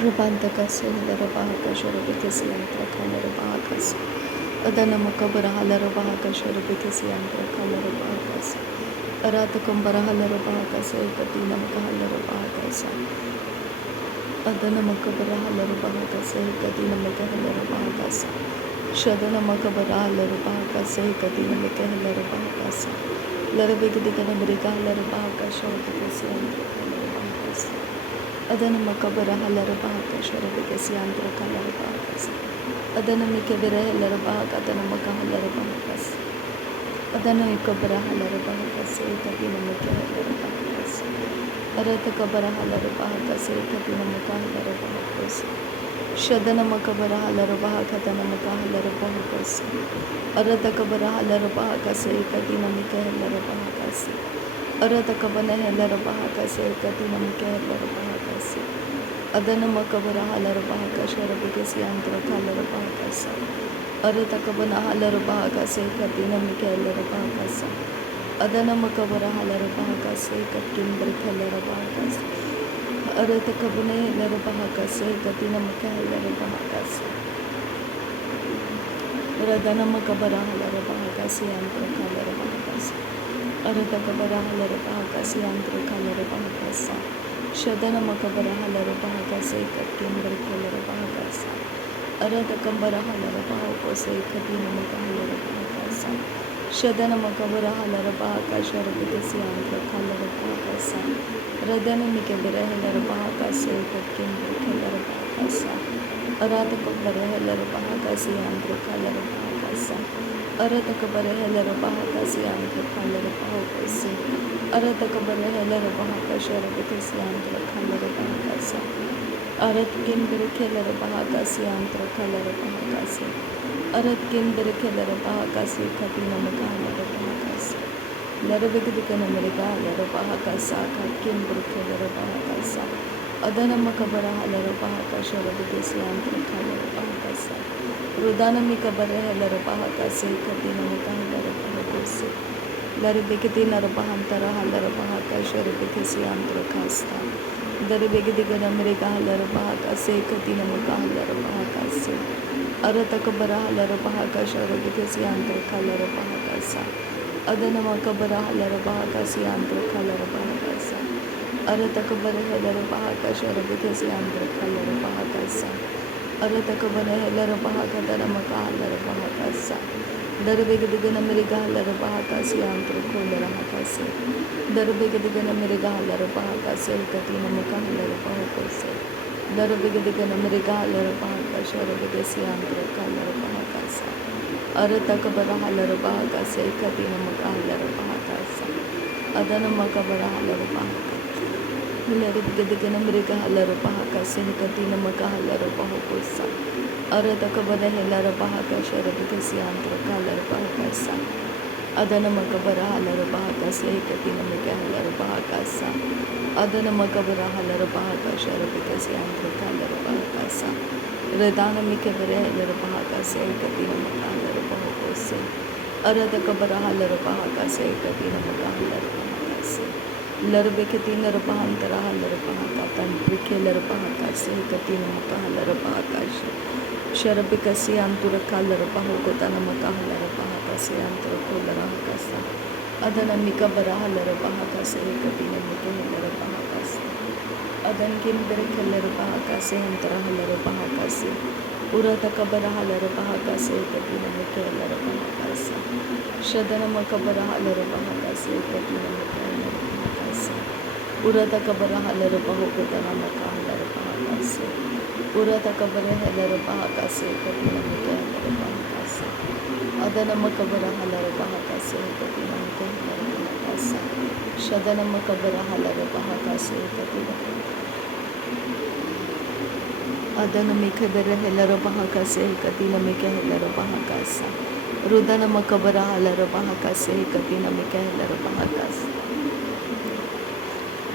Rabandakasi Larabahakasharabikasi Antrakanarabahakas Adanamakabarahalarabahakasharabikasi Antrakanarabahakas Aratakambarahalarabahakasa Ekatinamakahalarabahakasa Adanamakabarahalarabahakasa Ekatinamakahalarabahakasa Shadanamakabarahalarabahakasa Ekatinamakahalarabahakasa Larabigadikanamrikahalarabahakasharabikasi Antrakanarabahakasa Adanamakabarahalarabahaka Sharabikasi Antrakalarabahakas Adanamikabarahalabahakas Adanamakahalarabahakas Adanamikabarahalabahakas Ekadinamikahalarabahakas Aratakabarahalabahakas Ekadinamikahalarabahakas Shadanamakabarahalabahakas Adanamakahalarabahakas Aratakabarahalabahakas Ekadinamikahalarabahakas Aratakabarahalabahakas Ekadinamikahalarabahakas Adanamakabarahalabahakas Sharabikasi Antrakalarabahakas Aratakabarahalabahakas Ekadinamikahalarabahakas Adanamakabarahalabahakas Ekadimbrikahalarabahakas Aratakabarahalabahakas Ekadinamikahalarabahakas Adanamakabarahalabahakas Antrakalarabahakas Aratakabarahalabahakas Antrakalarabahakas Shadanamakabarahalabahakas Ekadimbrikahalarabahakas Aratakabarahalabahakas Ekadinamikahalarabahakas Shadanamakabarahalabahakas Sharabikasi Antrakalarabahakas Radanamikabarahalabahakas Ekadimbrikahalarabahakas Aratakabarahalabahakas Antrakalarabahakas Aratakabarahalabahakas Antrakalarabahakas Aratakabarahalabahakas Sharabikasi Antrakalarabahakas Aratkinbrikahalarabahakas Antrakalarabahakas Aratkinbrikahalarabahakas Ekadinamikahalarabahakas Larabigadikanamrikahalarabahakas Akatkinbrikahalarabahakas Adanamakabarahalabahakas Sharabikasi Antrakalarabahakas Rudanamikabarahalabahakas Ekadinamikahalarabahakas Larabigadikanarabahantarahalabahakas Sharabikasi Antrakasta Darabigadikanamrikahalarabahakas Ekadinamikahalarabahakas Aratakabarahalabahakas Sharabikasi Antrakalarabahakas Adanamakabarahalabahakas Antrakalarabahakas Aratakabarahalabahakas Sharabikasi Antrakalarabahakas Aratakabarahalabahakas Adanamakahalarabahakas Darabigadikanamrikahalarabahakas Antrakalarabahakas Darabigadikanamrikahalarabahakas Ekadinamikahalarabahakas Darabigadikanamrikahalarabahakas Sharabikasi Antrakalarabahakas Aratakabarahalabahakas Ekadinamikahalarabahakas Adanamakabarahalabahakas Larabigadikanamrikahalarabahakas Ekadinamikahalarabahakas Aratakabarahalabahakas Sharabikasi Antrakalarabahakas Adanamakabarahalabahakas Ekadinamikahalarabahakas Adanamakabarahalabahakas Sharabikasi Antrakalarabahakas Radanamikabarahalabahakas Ekadinamikahalarabahakas Aratakabarahalabahakas Ekadinamikahalarabahakas Larabikatinarabahantarahalabahakas Tantrikilarabahakas Ekadinamikahalarabahakas Sharabikasi Anturakalarabahakas Anturakularabahakas Adanamikabarahalabahakas Ekadinamikahalarabahakas Adankinbrikahalarabahakas Antarahalarabahakas Uratakabarahalabahakas Ekadinamikahalarabahakas Shadanamakabarahalabahakas Ekadinamikahalarabahakas Uratakabarahalabahakas Uratakabarahalabahakas Ekadinamikahalarabahakas Adanamakabarahalabahakas Ekadinamikahalarabahakas Shadanamakabarahalabahakas Adanamikabarahalabahakas Ekadinamikahalarabahakas Rudanamakabarahalabahakas Ekadinamikahalarabahakas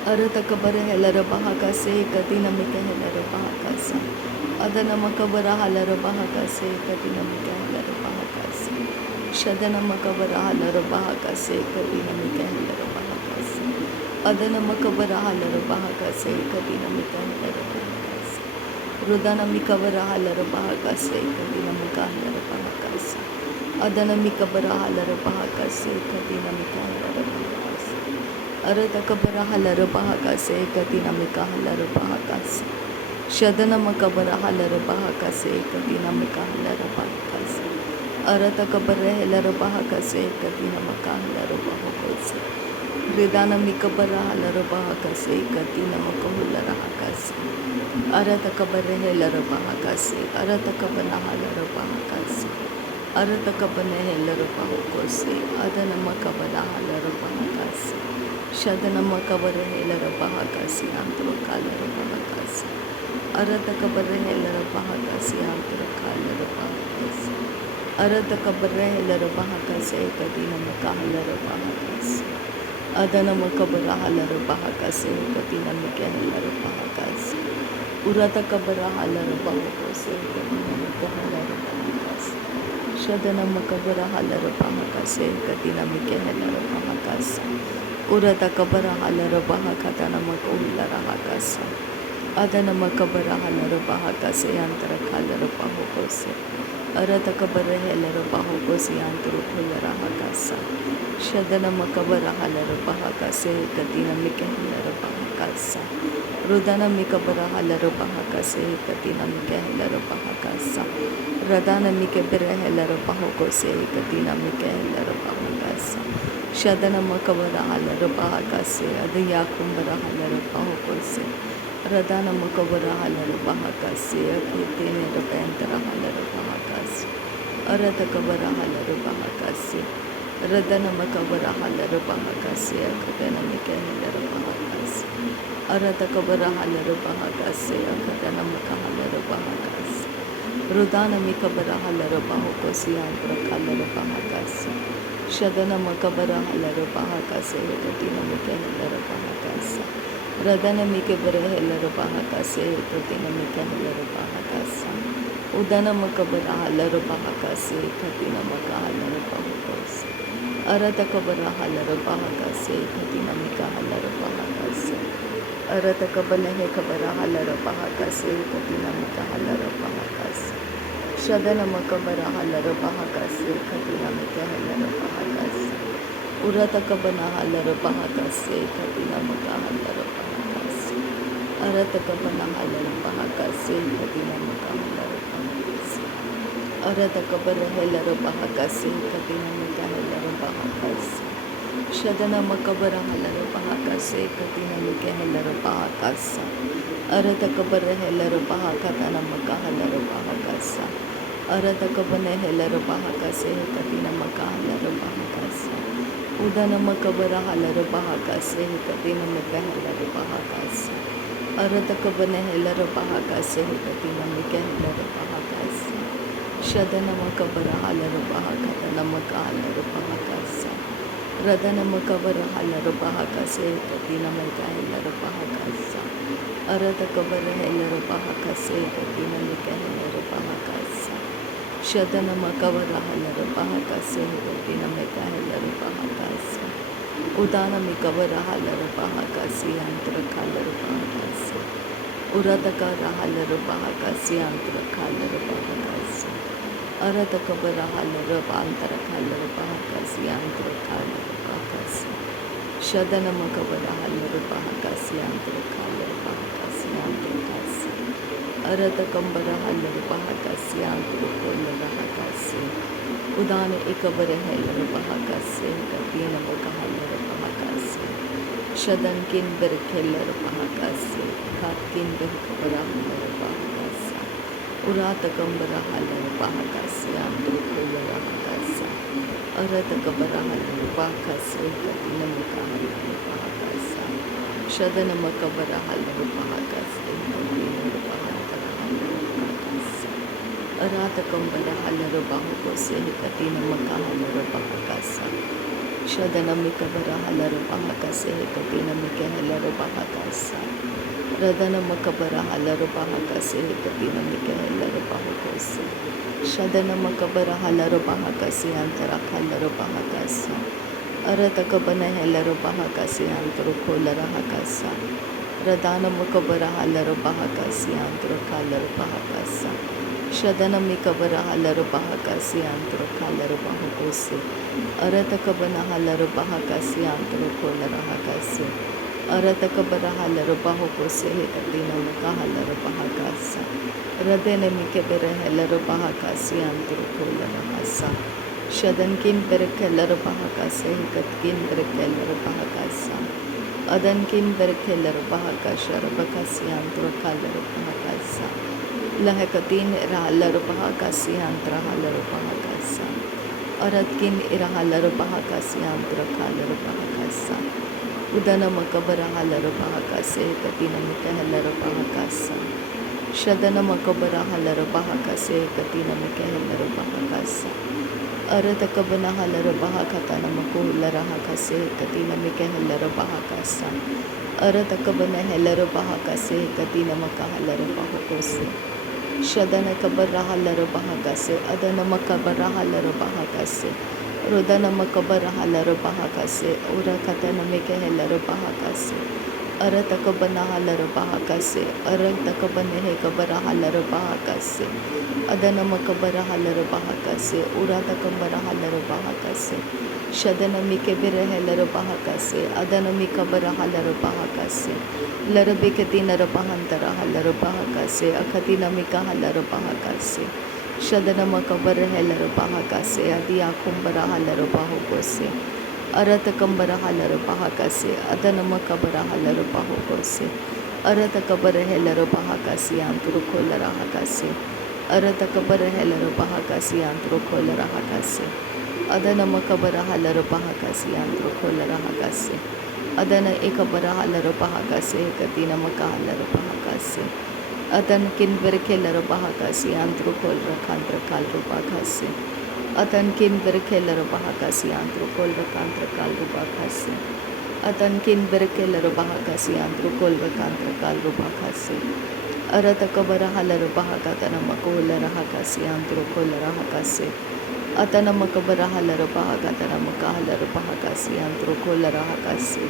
Aratakabarahalabahakas Ekadinamikahalarabahakas Adanamakabarahalabahakas Ekadinamikahalarabahakas Shadanamakabarahalabahakas Ekadinamikahalarabahakas Adanamakabarahalabahakas Ekadinamikahalarabahakas Rudanamikabara Halarabahakase Kadinamika Halarabahakasa Adanamikabara Halarabahakase Kadinamika Halarabahakasa Aratakabara Halarabahakase Kadinamika Halarabahakasa Shadanamakabara Halarabahakase Kadinamika Halarabahakasa Aratakabara Halarabahakase Kadinamaka Halarabahakase Ridanamikabara Halarabahakase Kadinamaka Halarabahakase Aratakabara Halarabahakase Aratakabana Halarabahakase Aratakabana Halarabahakase Adanamakabara Halarabahakase Shadanamakabara Halarabahakase Antrakalarabahakase Aratakabara Halarabahakase Antrakalarabahakase Aratakabara Halarabahakase Kadinamaka Halarabahakase Adanamakabara Halarabahakase Kadinamika Halarabahakase Uratakabara Halarabahakase Kadinamika Halarabahakase Shadanamakabara Halarabahakase Kadinamika Halarabahakase Uratakabara Halarabahakatanamaka Halarabahakase Adanamakabara Halarabahakase Antrakalarabahakase Aratakabara Halarabahakase Antrakalarabahakase Shadanamakabara Halarabahakase Kadinamika Halarabahakase Rudanamikabara Halarabahakase Kadinamika Halarabahakase Radanamikabara Halarabahakase Kadinamika Halarabahakase Shadanamakabara Halarabahakase Adayakumbara Halarabahakase Radanamakabara Halarabahakase Akitene Rabantara Halarabahakase Aratakabara Halarabahakase Radanamakabara Halarabahakase Akadanamika Halarabahakase Aratakabara Halarabahakase Akadanamaka Halarabahakase Rudanamikabara Halarabahakase Antrakalarabahakase Shadanamakabara Halarabahakase Kadinamika Halarabahakase Radanamikabara Halarabahakase Kadinamika Halarabahakase Udanamakabara Halarabahakase Kadinamaka Halarabahakase Aratakabara Halarabahakase Kadinamika Halarabahakase Aratakabala Hekabara Halarabahakase Kadinamika Halarabahakase Shadanamakabara Halarabahakase Kadinamika Halarabahakase Uratakabana Halarabahakase Kadinamika Halarabahakase Aratakabana Halarabahakase Kadinamika Halarabahakase Aratakabara Halarabahakase Kadinamika Halarabahakase Shadanamakabara Halarabahakase Kadinamika Halarabahakase Aratakabara Halarabahakatanamaka Halarabahakase Aratakabana Halarabahakase Kadinamaka Halarabahakase Udanamakabara Halarabahakase Kadinamika Halarabahakase Aratakabana Halarabahakase Kadinamika Halarabahakase Shadanamakabara Halarabahakatanamaka Halarabahakase Radanamakabara Halarabahakase Kadinamika Halarabahakase Aratakabara Halarabahakase Kadinamika Halarabahakase Shadanamakabara Halarabahakase Kadinamika Halarabahakase Udanamikabara Halarabahakase Antrakalarabahakase Uratakara Halarabahakase Antrakalarabahakase Aratakabara Halarabahakase Antrakalarabahakase Shadanamakabara Halarabahakase Antrakalarabahakase Antrakalarabahakase Aratakambara Halarabahakase Antrakalarabahakase Udana Ikabara Halarabahakase Kadinamaka Halarabahakase Shadankin Berkelarabahakase Katkin Berkabara Halarabahakase Uratakambara Halarabahakase Antrakalarabahakase Aratakabara Halarabahakase Kadinamaka Halarabahakase Shadanamakabara Halarabahakase Kadinamaka Aratakambara Halarabahakase Kadinamaka Halarabahakase Shadanamakabara Halarabahakase Kadinamika Halarabahakase Radanamakabara Halarabahakase Kadinamika Halarabahakase Shadanamakabara Halarabahakase Antarakalarabahakase Aratakabana Halarabahakase Antarukolarahakase Radanamukabara halaro bahakasi antro kalaro bahakasa. Shadanamikabara halaro bahakasi antro kalaro bahakose. Aratakabana halaro bahakasi antro kolara hakase. Aratakabara halaro bahakose hekatina mukahalaro bahakasa. Radanamikabara halaro bahakasi antro kolara hasa. Shadankin berekelaro bahakase hekatkin berekelaro bahakasa. Adankin berkeller bahakasha rabakasyantra kalar bahakasa. Lahakatin irahalar bahakasyantra halar bahakasa. Aratkin irahalar bahakasyantra kalar bahakasa. Udana makabara halar bahakase katina mikahalar bahakasa. Shadana makabara halar bahakase katina mikahalar bahakasa. Aratakabana halar bahakatana makulara hakase katina mikahalar bahakasa. Aratakabana halar bahakase katina makahalar bahakose. Shadana kabara halar bahakase adana makabara halar bahakase. Rodana makabara halar bahakase urakatana mikahalar bahakase. Aratakabana halar bahakase aratakabana hekabara halar bahakase. Adana makabara halar bahakase uratakabara halar bahakase. Shadana mikebere halar bahakase adana mikabara halar bahakase. Larabikatina rabahantara halar bahakase akatina mikahalar bahakase. Shadana makabara halar bahakase adia kumbara halar bahakose. Aratakambara halar bahakase adana makabara halar bahakose. Aratakabara halar bahakase anturu kolara hakase. Aratakabara halar bahakase anturu kolara hakase. Adana makabara halar bahakase anturu kolara hakase. Adana ekabara halar bahakase katina makahalar bahakase. Adan kinber kelar bahakase anturu kolara kantra kalru bahakase. Atan kin berkeller bahakasi antro kol kantra kalru bahakasi. Atan kin berkeller bahakasi antro kol kantra kalru bahakasi. Aratakabara halar bahakatana makolar hakasi antro kol hakasi. Atana makabara halar bahakatana makahalar bahakasi antro kol hakasi.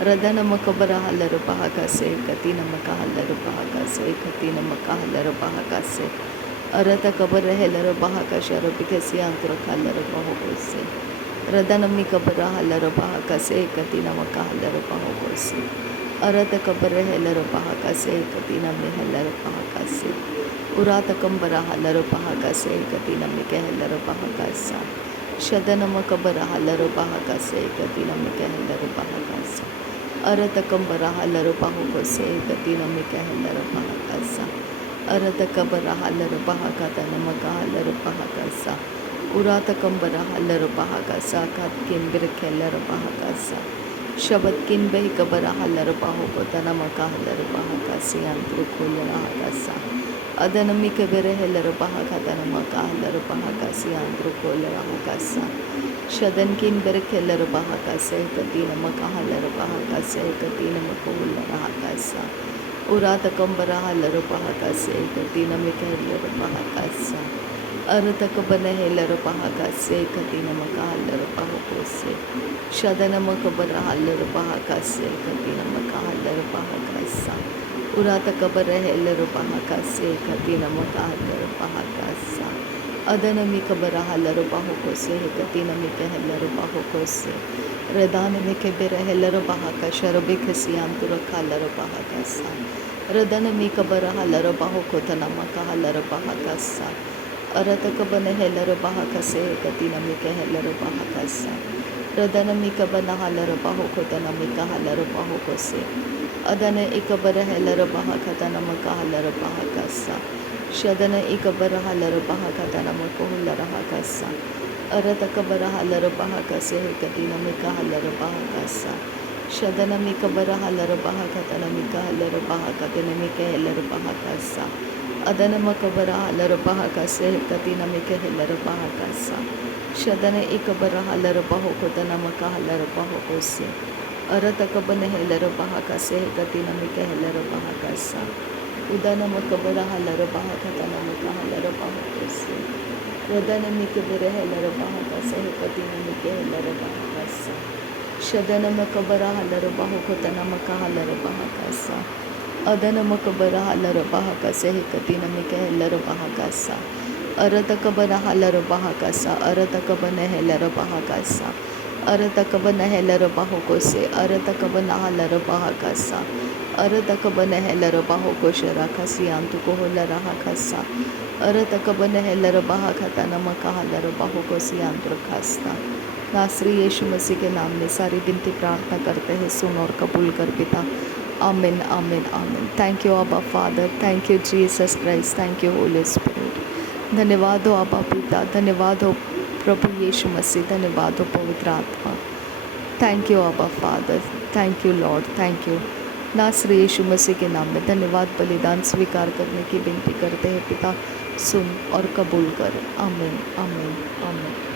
Radana makabara halar bahakasi katina makahalar bahakasi katina makahalar bahakasi. Aratakabara halar bahakasha rabikasi antro kalar bahakose. Radanami kabara halar bahakase katina makahalar bahakose. Aratakabara halar bahakase katina mihalar bahakase. Uratakambara halar bahakase katina mikahalar bahakasa. Shadana makabara halar bahakase katina mikahalar bahakasa. Aratakambara halar bahakose katina mikahalar bahakasa. Aratakabara halar bahakatana makahalar bahakasa. Uratakambara halar bahakasa katkin birkelar bahakasa. Shabatkin behikabara halar bahakotana makahalar bahakasi antru kolara hakasa. Adanamikabere halar bahakatana makahalar bahakasi antru kolara hakasa. Shadankin birkelar bahakasa katina makahalar bahakasa katina makuhulara hakasa. Uratakambara halar bahakase katina mikahalar bahakasa. Aratakabana halar bahakase katina makahalar bahakose. Shadana makabara halar bahakase katina makahalar bahakasa. Uratakabara halar bahakase katina makahalar bahakasa. Adana mikabara halar bahakose katina mikahalar bahakose. Radana mikabara halar bahakasha rabikasi antura kalar bahakasa. Radana mikabara halar bahakotana makahalar bahakasa. Aratakabana halar bahakase katina mikahalar bahakasa. Radana mikabana halar bahakotana mikahalar bahakose. Adana ikabara halar bahakatana makahalar bahakasa. Shadana ikabara halar bahakatana makahular hakasa. Aratakabara halar bahakase katina mikahalar bahakasa. Shadana mikabara halar bahakatana mikahalar bahakatana mikahalar bahakasa. Adana makabara halar bahakase katina mikahalar bahakasa. Shadana ikabara halar bahakotana makahalar bahakose. Aratakabana halar bahakase katina mikahalar bahakasa. Udana makabara halar bahakatana makahalar bahakose. Radana mikabara halar bahakase katina mikahalar bahakasa. शदनम कबरा हलर बाहु कोतनम कहलर बाहकसा अदनम कबरा हलर बाहकसे हिकतिनम कहलर बाहकसा अरत कबन हलर बाहकसा अरत कबन हेलर बाहकसा अरत कबन हेलर बाहुकोसे अरत कबन हलर बाहकसा अरत कबन हेलर बाहुकोशरा खसियांतु को होलर हकसा अरत कबन हेलर बाहकतनम कहलर बाहुकोसियांतु खस्ता। नासरी यीशु मसीह के नाम में सारी विनती प्रार्थना करते हैं, सुन और कबूल कर पिता। आमीन आमीन आमीन। थैंक यू आबा father, thank you Jesus Christ, thank you Holi spirit. धन्यवाद हो आबा पिता, धन्यवाद हो प्रभु यीशु मसीह, धन्यवाद हो पवित्र आत्मा। थैंक यू आबा father, thank you Lord, thank you. नासरी यीशु मसीह के नाम में धन्यवाद बलिदान स्वीकार करने की विनती करते हैं पिता, सुन और कबूल कर। आमीन आमीन आमीन।